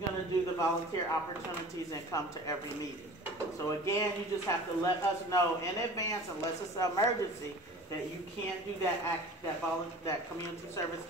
you're going to do the volunteer opportunities and come to every meeting. So again, you just have to let us know in advance, unless it's an emergency, that you can't do that community service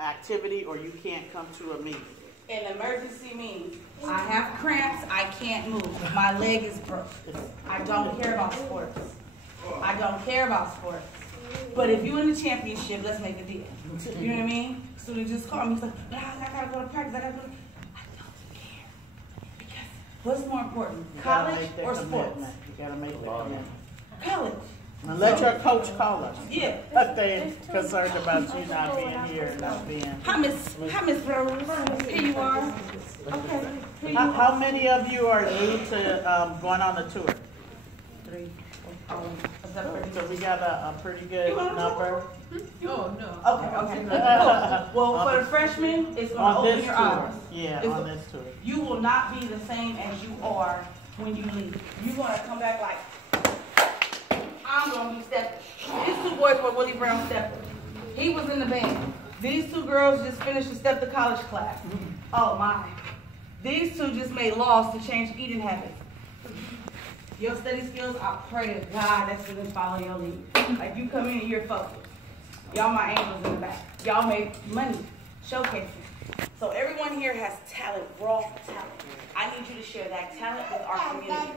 activity, or you can't come to a meeting. An emergency means I have cramps, I can't move, my leg is broke. I don't care about sports. I don't care about sports. But if you in the championship, let's make a deal. You know what I mean? Student just called me, he's like, but I gotta go to practice, I don't care. Because what's more important, college or sports? You gotta make the commitment. College. And let your coach call us. Yeah. If they're concerned about you not being here and not being. Hi, Miss Rose. Here you are. Okay. Here you are. How many of you are new to going on the tour? 3. So we got a pretty good number. Oh, no. Okay. Well, for the freshmen, it's going to open your eyes. Yeah, on this tour. You will not be the same as you are when you leave. You're going to come back like, I'm going to be stepping. These 2 boys were Willie Brown steppers. He was in the band. These 2 girls just finished the Step to College class. Oh, my. These 2 just made laws to change eating habits. Your study skills, I pray to God that's going to follow your lead. Like, you come in and you're focused. Y'all my angels in the back. Y'all make money, showcasing. So everyone here has talent, raw talent. I need you to share that talent with our community.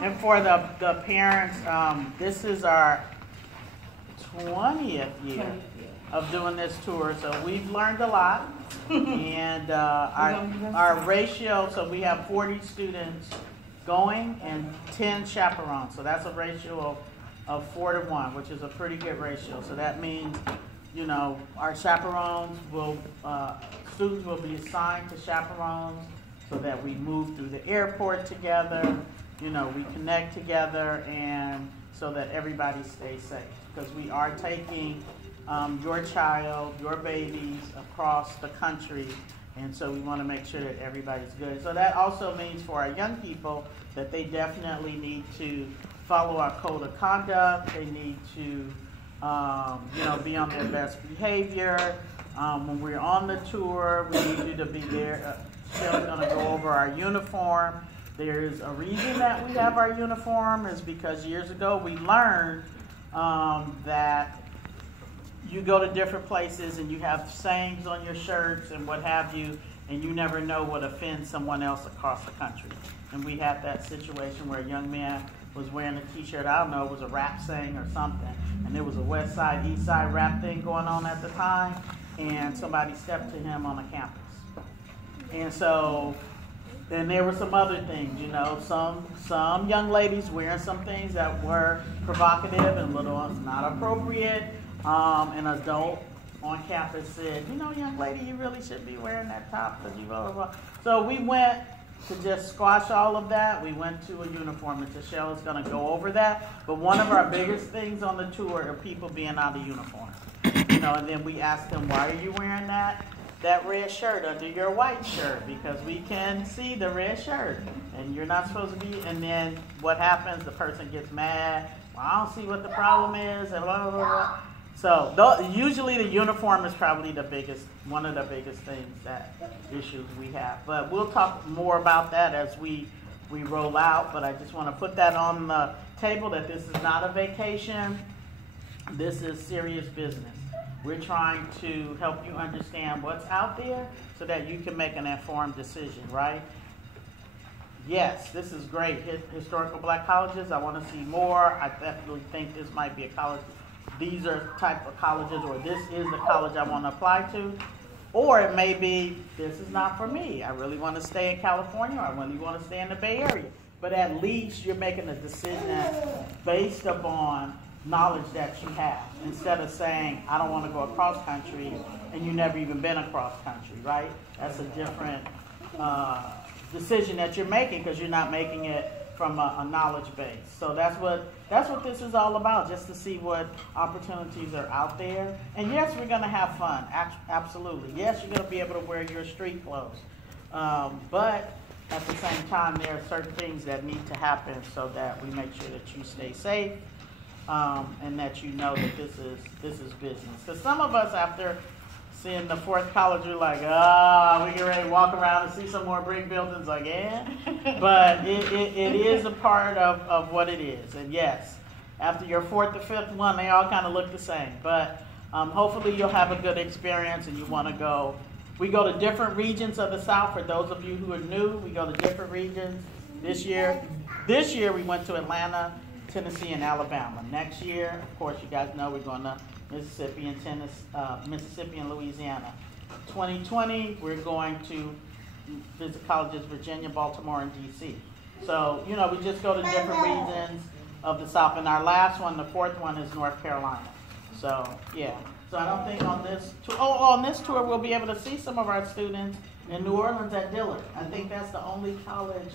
And for the parents, this is our 20th year of doing this tour, so we've learned a lot. And our ratio, so we have 40 students going and 10 chaperones. So that's a ratio of 4 to 1, which is a pretty good ratio. So that means, you know, our chaperones will, students will be assigned to chaperones so that we move through the airport together, you know, we connect together, and so that everybody stays safe. Because we are taking your child, your babies across the country, and so we want to make sure that everybody's good. So that also means for our young people that they definitely need to follow our code of conduct. They need to, you know, be on their best behavior. When we're on the tour, we need you to be there. Shelley's going to go over our uniform. There's a reason that we have our uniform, is because years ago we learned that you go to different places and you have sayings on your shirts and what have you, and you never know what offends someone else across the country. And we had that situation where a young man was wearing a t-shirt, I don't know, it was a rap saying or something, and there was a West Side, East Side rap thing going on at the time, and somebody stepped to him on the campus. And so, then there were some other things, you know, some young ladies wearing some things that were provocative and little not appropriate. An adult on campus said, you know, young lady, you really should be wearing that top because you blah, blah, blah. So we went to just squash all of that. We went to a uniform, and Tashelle is going to go over that. But one of our biggest things on the tour are people being out of uniform. You know, and then we asked them, why are you wearing that red shirt under your white shirt? Because we can see the red shirt, and you're not supposed to be. And then what happens? The person gets mad. Well, I don't see what the problem is, and blah, blah, blah, blah. So usually the uniform is probably one of the biggest issues we have. But we'll talk more about that as we roll out. But I just want to put that on the table that this is not a vacation. This is serious business. We're trying to help you understand what's out there so that you can make an informed decision, right? Yes, this is great. Historical Black colleges, I want to see more. I definitely think this might be a college. These are type of colleges, or this is the college I want to apply to. Or it may be, this is not for me. I really want to stay in California, or I really want to stay in the Bay Area. But at least you're making a decision based upon knowledge that you have, instead of saying, I don't want to go across country, and you've never even been across country, right? That's a different decision that you're making, because you're not making it from a knowledge base. So that's what this is all about, just to see what opportunities are out there. And yes, we're going to have fun, absolutely. Yes, you're going to be able to wear your street clothes. But at the same time, there are certain things that need to happen so that we make sure that you stay safe, and that you know that this is business. Because some of us, after seeing the fourth college, we're like, we get ready to walk around and see some more brick buildings again. But it is a part of what it is. And yes, after your fourth or fifth one, they all kind of look the same. But hopefully you'll have a good experience and you want to go. We go to different regions of the South. For those of you who are new, we go to different regions. This year we went to Atlanta, Tennessee, and Alabama. Next year, of course, you guys know we're going to Mississippi and Louisiana. 2020, we're going to visit colleges Virginia, Baltimore, and DC. So, we just go to different regions of the South. And our last one, the fourth one, is North Carolina. So, yeah. So I don't think on this tour, on this tour, we'll be able to see some of our students in New Orleans at Dillard. I think that's the only college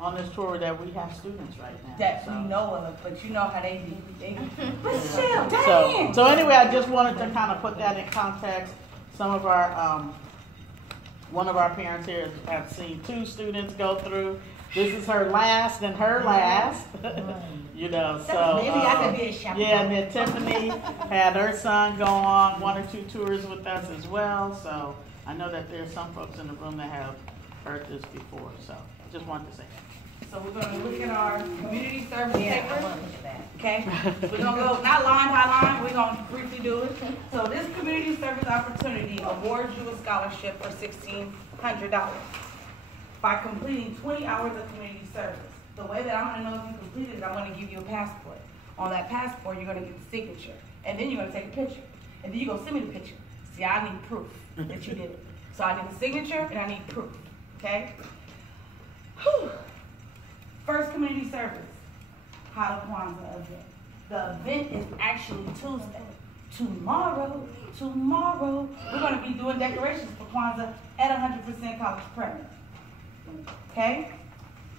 on this tour that we have students right now. That we know of, but you know how they be. But still, dang. So anyway, I just wanted to kind of put that in context. Some of our, one of our parents here have seen 2 students go through. This is her last and her last. So maybe I could be a chaperone. Yeah, and then Tiffany had her son go on 1 or 2 tours with us as well. So I know that there's some folks in the room that have heard this before. So just wanted to say that. So we're going to look at our community service paper. Okay? We're going to go, not line by line, we're going to briefly do it. So this community service opportunity awards you a scholarship for $1,600 by completing 20 hours of community service. The way that I'm going to know if you completed it, I'm going to give you a passport. On that passport, you're going to get the signature. And then you're going to take a picture. And then you're going to send me the picture. See, I need proof that you did it. So I need a signature and I need proof. Okay? Whew. First community service, Haile Kwanzaa event. The event is actually Tuesday. Tomorrow, we're going to be doing decorations for Kwanzaa at 100% college prep. Okay?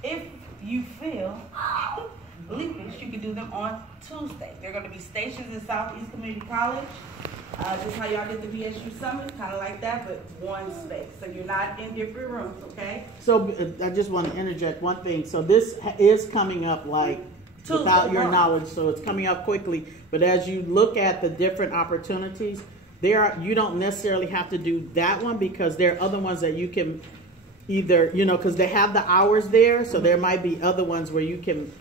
If you feel leapish, you can do them on Tuesday. They're going to be stations in Southeast Community College. Just how y'all did the BSU Summit, kind of like that, but one space. So you're not in different rooms, okay? So I just want to interject one thing. So this is coming up like Tuesday, without your knowledge, so it's coming up quickly. But as you look at the different opportunities, you don't necessarily have to do that one because there are other ones that you can either, because they have the hours there, so there might be other ones where you can,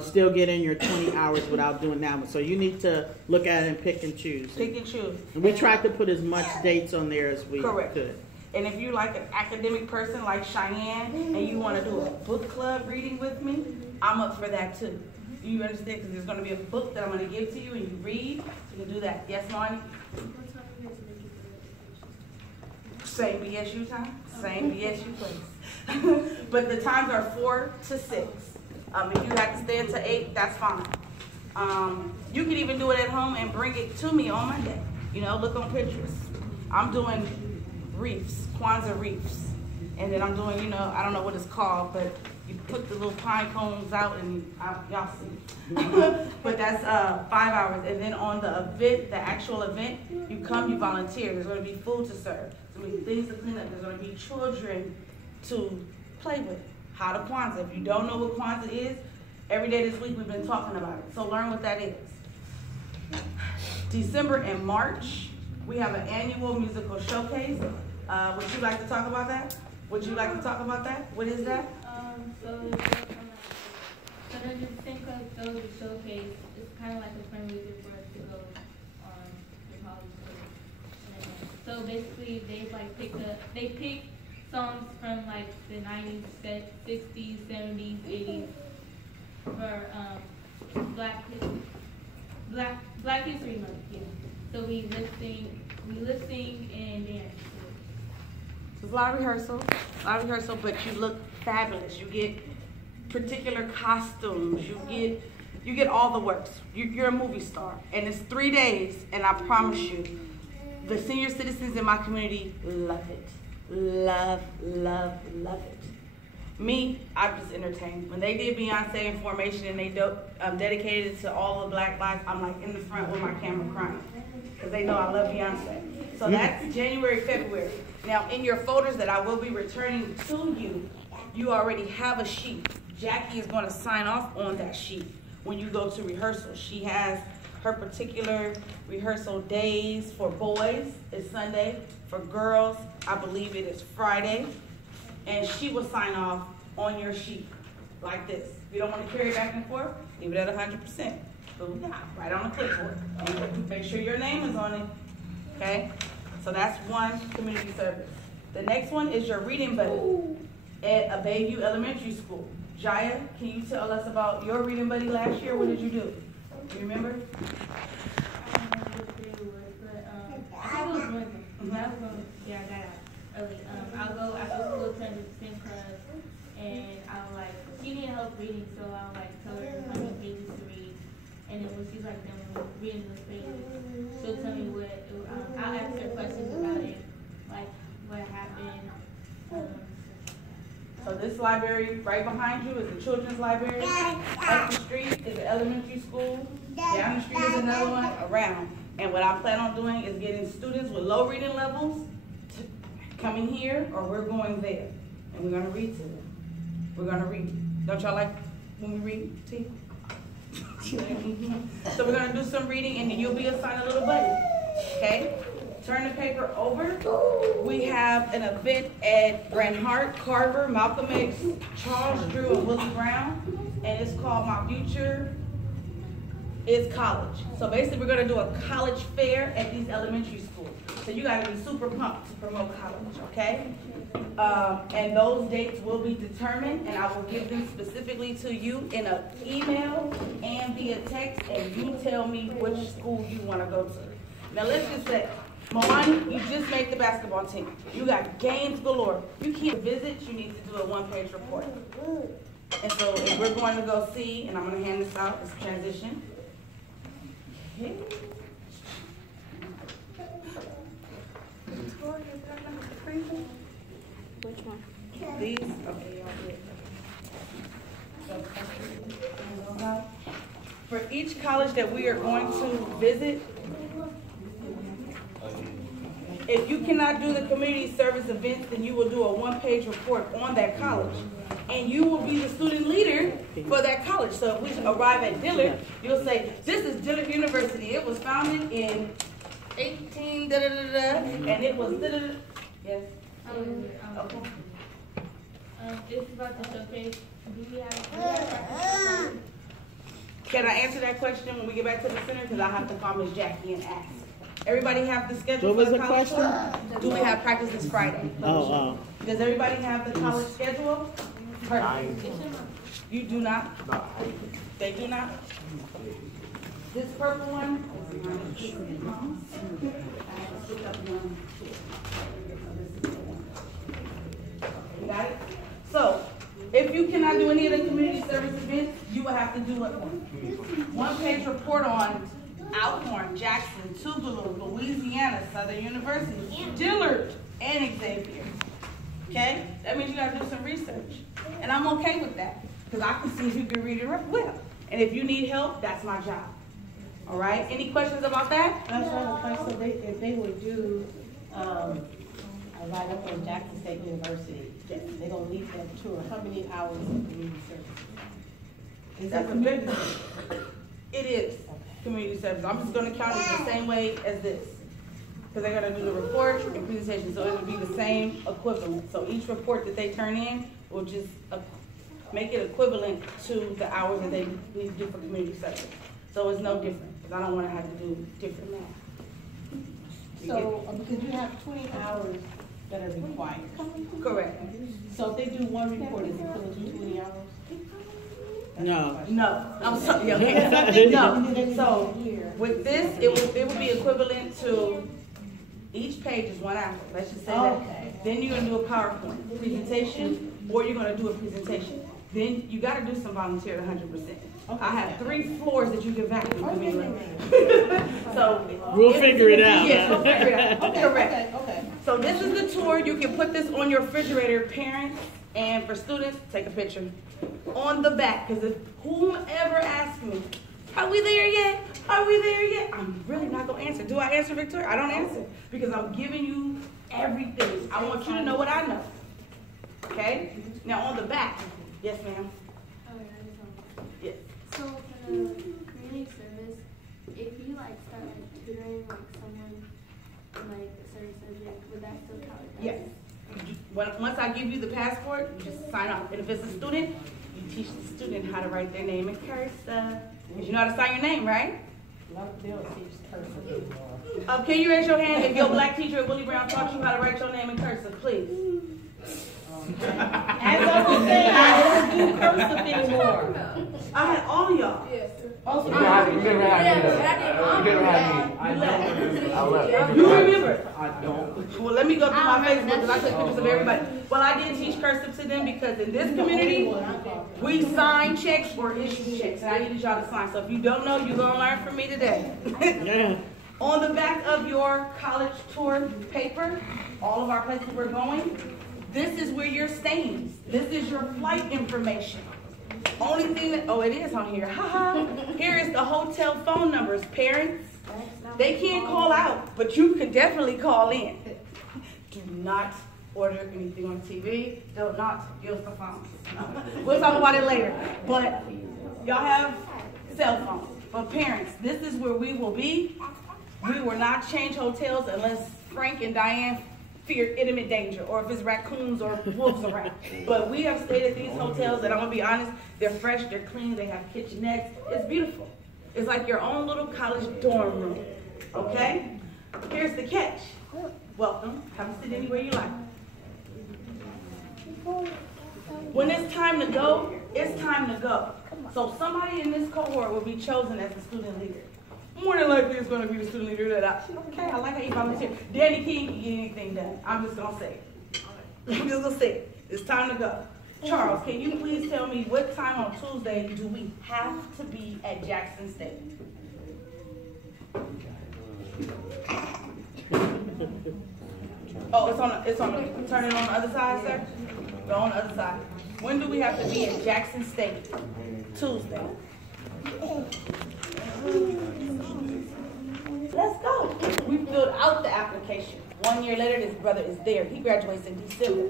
still get in your 20 hours without doing that one. So you need to look at it and pick and choose. Pick and choose. And we tried to put as much dates on there as we could. And if you're like an academic person like Cheyenne and you want to do a book club reading with me, I'm up for that too. Do you understand? Because there's going to be a book that I'm going to give to you and you read. You can do that. Yes, Marnie? Same BSU time, same BSU place. But the times are 4 to 6. If you have to stay until 8, that's fine. You can even do it at home and bring it to me on Monday. Look on Pinterest. I'm doing reefs, Kwanzaa reefs. And then I'm doing, I don't know what it's called, but you put the little pine cones out and y'all see. But that's 5 hours. And then on the event, the actual event, you come, you volunteer. There's going to be food to serve. There's going to be things to clean up. There's going to be children to play with. How to Kwanzaa. If you don't know what Kwanzaa is, every day this week we've been talking about it. So learn what that is. December and March, we have an annual musical showcase. Would you like to talk about that? Would you like to talk about that? What is that? So there's the same club goes to showcase. It's kind of like a fundraiser for us to go on the college. So basically, they pick songs from like the 90s, 60s, 70s, 80s for Black History Month. Yeah. So we lip sync and dance. It's a lot of rehearsal, but you look fabulous. You get particular costumes. You get all the works. You're a movie star, and it's 3 days, and I promise you, the senior citizens in my community love it. Love it. Me, I'm just entertained. When they did Beyonce in Formation and they dedicated it to all of Black lives, I'm like in the front with my camera crying because they know I love Beyonce. So that's January, February. Now in your folders that I will be returning to you, you already have a sheet. Jackie is going to sign off on that sheet when you go to rehearsal. She has her particular rehearsal days. For boys, it's Sunday. For girls, I believe it is Friday, and she will sign off on your sheet like this. If you don't want to carry it back and forth, leave it at 100%. Boom, right on the clipboard. And make sure your name is on it, okay? So that's one community service. The next one is your reading buddy at Bayview Elementary School. Jaya, can you tell us about your reading buddy last year? What did you do? Do you remember? I don't know what day it was, but I think it was Wednesday. I got out early. I'll go after school to the same class, and I'll like, she needed help reading, so I'll like tell her how many pages to read. And then when she's like done reading those pages, she'll tell me what, I'll ask her questions about it, like what happened. So this library right behind you is the children's library. Up the street is the elementary school. Down the street is another one around. And what I plan on doing is getting students with low reading levels to come in here, or we're going there. And we're gonna read to them. We're gonna read. Don't y'all like when we read to you? So we're gonna do some reading, and then you'll be assigned a little buddy, okay? Turn the paper over. We have an event at Grant Hart, Carver, Malcolm X, Charles Drew, and Willie Brown, and it's called My Future is College. So basically, we're gonna do a college fair at these elementary schools. So you gotta be super pumped to promote college, okay? And those dates will be determined, and I will give them specifically to you in an email and via text, and you tell me which school you wanna go to. Now let's just say, Moani, you just made the basketball team. You got games galore. You can't visit, you need to do a one-page report. And so if we're going to go see, and I'm going to hand this out as a transition. Okay. Which one? These? Okay, y'all good. For each college that we are going to visit, if you cannot do the community service events, then you will do a one-page report on that college. And you will be the student leader for that college. So if we arrive at Dillard, you'll say, this is Dillard University. It was founded in 18 da-da-da-da, and it was da-da-da. Yes? Okay. It's about the showcase. Do we have Can I answer that question when we get back to the center? Because I have to call Ms. Jackie and ask. Everybody have the schedule What for was the the college question? tour? Do we have practice this Friday? Oh, Does everybody have the college schedule? Perfect. You do not? They do not? This purple one? You got it? So, if you cannot do any of the community service events, you will have to do what one? One-page report on Alcorn, Jackson, Tougaloo, Louisiana, Southern University, Dillard, and Xavier. Okay? That means you gotta do some research. And I'm okay with that, because I can see if you can read it well. And if you need help, that's my job. All right? Any questions about that? I just have a question. If they would do a write-up on Jackson State University, they're gonna lead that tour. How many hours of community service? Is that That's a big community? It is community service. I'm just gonna count it the same way as this. Because they're gonna do the report and presentation, so it'll be the same equivalent. So each report that they turn in will just make it equivalent to the hours that they need to do for community service. So it's no different, because I don't wanna have to do different math. So, because you have 20 hours that are required. Correct. So if they do one report, is it equivalent to 20 hours? no. No, I'm sorry, okay. No, so with this, it would be equivalent to, each page is 1 hour, let's just say that. Okay. Then you're gonna do a PowerPoint presentation, or you're gonna do a presentation. Then you gotta do some volunteer at 100%. Okay. I have 3 floors that you can vacuum for me. So. We'll figure it out. Yes, we'll figure it out. Okay, Correct. okay. So this is the tour. You can put this on your refrigerator, parents, and for students, take a picture on the back. Because if whomever asks me, are we there yet? Are we there yet? I'm really not going to answer. Do I answer, Victoria? I don't answer. Because I'm giving you everything. I want you to know what I know. Okay? Now on the back. Yes, ma'am. Yes. So for the community service, if you like start like tutoring like someone like a certain subject, would that still count? Yes. Once I give you the passport, you just sign off. And if it's a student, you teach the student how to write their name in cursive. Because you know how to sign your name, right? They don't teach cursive anymore. Can you raise your hand if your black teacher at Willie Brown taught you how to write your name in cursive, please? As I was saying, I don't do cursive anymore. I had all of y'all. Yes. Also, You never had me. I left. You remember? I don't. Well, let me go through my Facebook because I took pictures of everybody. Well, I did teach cursive to them because in this community, we sign checks or issue checks. And I needed y'all to sign. So if you don't know, you're going to learn from me today. On the back of your college tour paper, all of our places we're going, this is where you're staying. This is your flight information. Only thing that, oh, it is on here. Here is the hotel phone numbers. Parents, they can't call out, but you can definitely call in. Do not order anything on TV. Do not use the phone. No. We'll talk about it later. But y'all have cell phones. But parents, this is where we will be. We will not change hotels unless Frank and Diane fear imminent danger, or if it's raccoons or wolves around. But we have stayed at these hotels, and I'm gonna be honest, they're fresh, they're clean, they have kitchenettes. It's beautiful. It's like your own little college dorm room, okay? Here's the catch. Welcome, have a seat anywhere you like. When it's time to go, it's time to go. So somebody in this cohort will be chosen as the student leader. More than likely, it's going to be the student leader that okay, I like how you volunteer. Danny King can get anything done. I'm just going to say it. I'm just going to say it. It's time to go. Charles, can you please tell me what time on Tuesday do we have to be at Jackson State? Oh, turn it on the other side, sir? Go on the other side. When do we have to be at Jackson State? Tuesday. Let's go. We filled out the application. 1 year later, this brother is there. He graduates in December.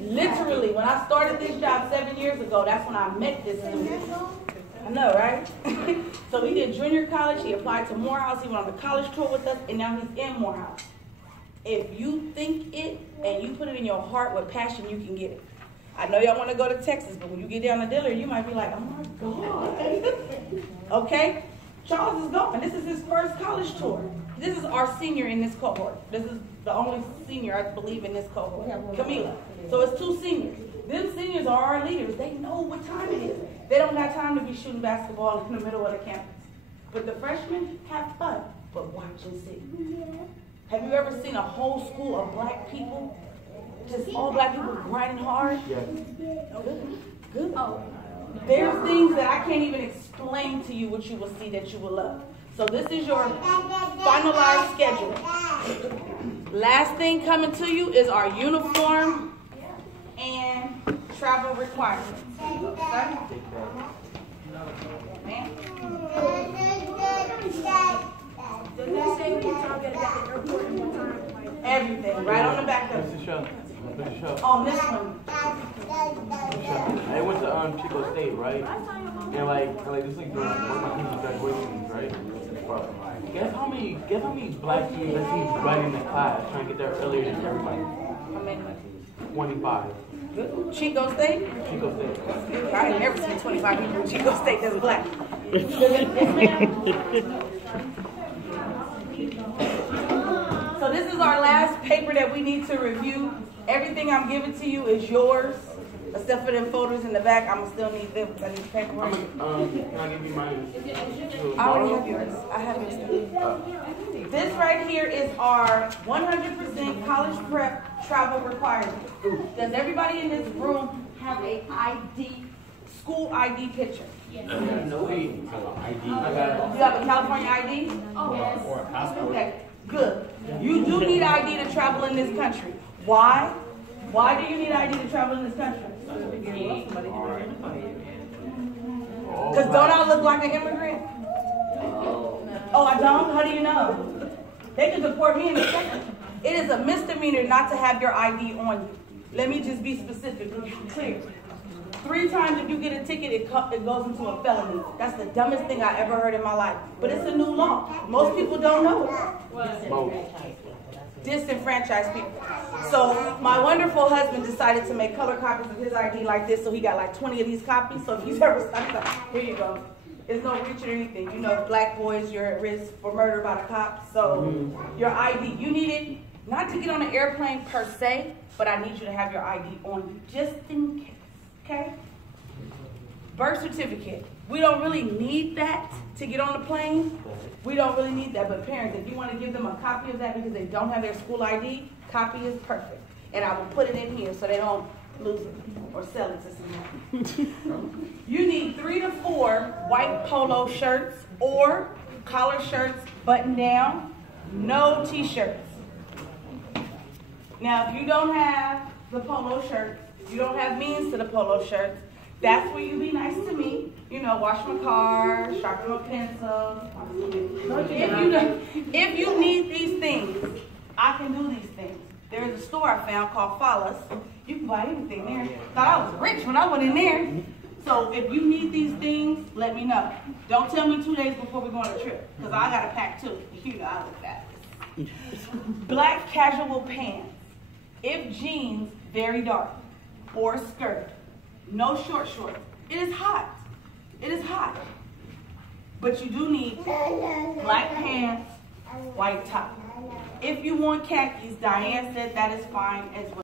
Literally, when I started this job 7 years ago, that's when I met this student. I know, right? So he did junior college. He applied to Morehouse. He went on the college tour with us, and now he's in Morehouse. If you think it and you put it in your heart with passion, you can get it. I know y'all want to go to Texas, but when you get down to Dillard, you might be like, oh my God. Okay? Charles is going. This is his first college tour. This is our senior in this cohort. This is the only senior, I believe, in this cohort. Camila. So it's 2 seniors. Them seniors are our leaders. They know what time it is. They don't have time to be shooting basketball in the middle of the campus. But the freshmen have fun, but watch and see. Have you ever seen a whole school of black people? Just all black people grinding hard? Yes. Good. Oh. There's things that I can't even explain to you what you will see that you will love. So this is your finalized schedule. Last thing coming to you is our uniform and travel requirements. Okay? Man. Does that say what time that at the airport and what time? Everything, right on the back of it. On this one. I went to Chico State, right? And like this like during one of my graduations, right? Guess how many black students I see right in the class trying to get there earlier than everybody? How many? 25. Chico State? Chico State. I ain't never seen 25 people in Chico State that's black. So this is our last paper that we need to review. Everything I'm giving to you is yours, except for them photos in the back. I'm gonna still need them because I need paperwork. Can I give you mine? I already have yours. I have yours. This right here is our 100% college prep travel requirement. Does everybody in this room have a ID, school ID picture? Yes. No ID. You have a California ID? Oh, yes. Or a passport. Okay, good. You do need ID to travel in this country. Why? Why do you need ID to travel in this country? Because don't I look like an immigrant? Oh, I don't? How do you know? They can deport me in a second. It is a misdemeanor not to have your ID on you. Let me just be specific, clear. 3 times if you get a ticket, it goes into a felony. That's the dumbest thing I ever heard in my life. But it's a new law. Most people don't know it. Disenfranchised people. So my wonderful husband decided to make color copies of his ID like this, so he got like 20 of these copies. So if he's ever stuck, like, here you go. There's no reaching or anything. You know, black boys, you're at risk for murder by the cops. So your ID, you need it not to get on an airplane per se, but I need you to have your ID on you just in case. Okay? Birth certificate. We don't really need that to get on the plane. We don't really need that. But parents, if you want to give them a copy of that because they don't have their school ID, copy is perfect. And I will put it in here so they don't lose it or sell it to someone. You need 3 to 4 white polo shirts or collar shirts, button down, no t-shirts. Now, if you don't have the polo shirts, you don't have means to the polo shirts, that's where you be nice to me. You know, wash my car, sharpen my pencil. If you need these things, I can do these things. There is a store I found called Follis. You can buy anything there. Thought I was rich when I went in there. So if you need these things, let me know. Don't tell me 2 days before we go on a trip, because I got to pack too. You know, I look fabulous. Black casual pants. If jeans, very dark, or a skirt. No short shorts. It is hot. It is hot. But you do need black pants, white top. If you want khakis, Diane said that is fine as well.